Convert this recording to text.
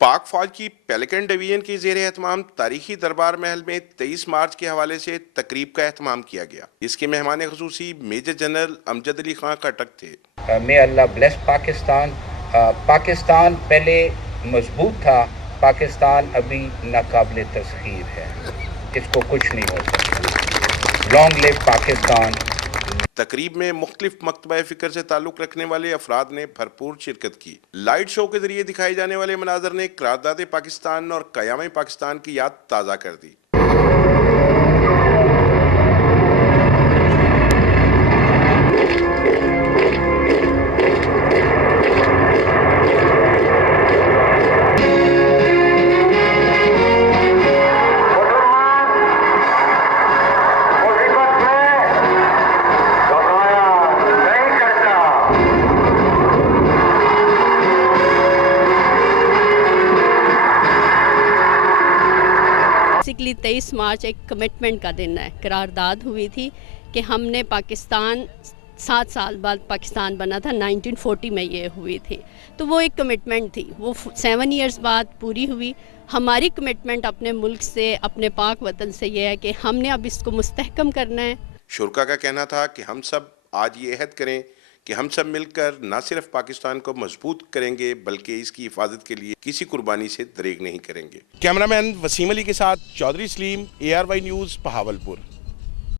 पाक फौज की पेलिकन डिवीजन की ज़ेर एहतमाम तारीखी दरबार महल में 23 मार्च के हवाले से तकरीब का एहतमाम किया गया। इसके मेहमान खुसूसी मेजर जनरल अमजद अली खां खट्टक थे। मे अल्लाह ब्लेस पाकिस्तान। पाकिस्तान पहले मजबूत था, पाकिस्तान अभी नाकाबिल तस्खीर है, इसको कुछ नहीं हो सकता। Long live Pakistan. तकरीब में मुख्तलिफ मकतबा फ़िक्र से ताल्लुक़ रखने वाले अफराद ने भरपूर शिरकत की। लाइट शो के जरिए दिखाए जाने वाले मनाजर ने करारदाद पाकिस्तान और क़याम पाकिस्तान की याद ताज़ा कर दी। बेसिकली 23 मार्च एक कमिटमेंट का दिन है। करारदाद हुई थी कि हमने पाकिस्तान 7 साल बाद पाकिस्तान बना था, 1940 में ये हुई थी, तो वो एक कमिटमेंट थी, वो 7 इयर्स बाद पूरी हुई। हमारी कमिटमेंट अपने मुल्क से, अपने पाक वतन से ये है कि हमने अब इसको मुस्तहकम करना है। शुरका का कहना था कि हम सब आज ये अहद करें कि हम सब मिलकर न सिर्फ पाकिस्तान को मजबूत करेंगे बल्कि इसकी हिफाजत के लिए किसी कुर्बानी से दरेग नहीं करेंगे। कैमरामैन वसीम अली के साथ चौधरी सलीम, ARY न्यूज़, बहावलपुर।